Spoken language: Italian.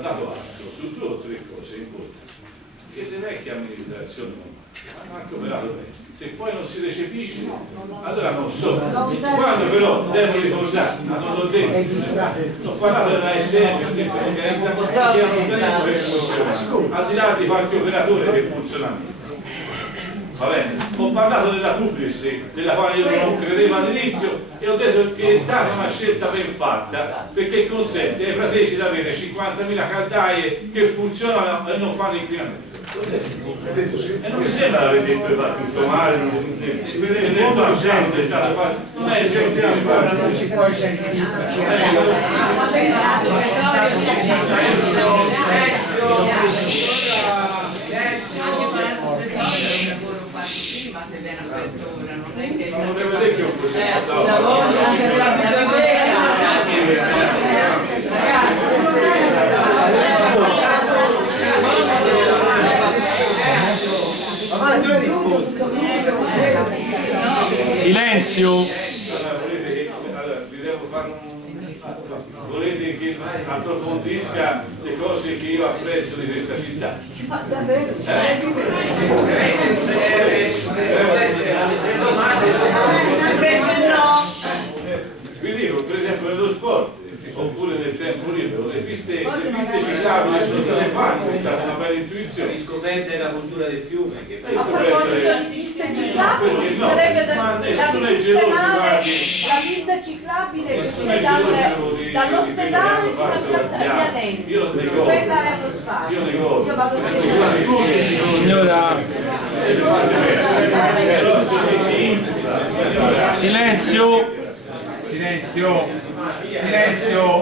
dato atto su 2 o 3 cose importanti che le vecchie amministrazioni hanno anche operato bene. Se poi non si recepisce, allora non so. Quando però devo ricordare, non l'ho detto, ho parlato della SM, al di là di qualche operatore che funziona meglio. Va bene, ho parlato della Publis, della quale io non credevo all'inizio, e ho detto che è stata una scelta ben fatta, perché consente ai pratesi di avere 50.000 caldaie che funzionano e non fanno inquinamento. E non mi sembra aver detto che fa tutto male, nel passato è stato fatto, non si può ma se viene apertura non è che non volevo vedere che io fossi passato silenzio. Volete che approfondisca le cose che io apprezzo di questa città? Vi dico, per esempio nello sport oppure nel tempo libero, le piste ciclabili sono state fatte, è stata una bella intuizione. Riscoperta la cultura del fiume. A proposito di piste ciclabili, sarebbe da sistemare la pista ciclabile che si vede dall'ospedale fino a Piazza Via Denti. Quella è lo spazio. Io vado Signora, silenzio. Silenzio. Silenzio.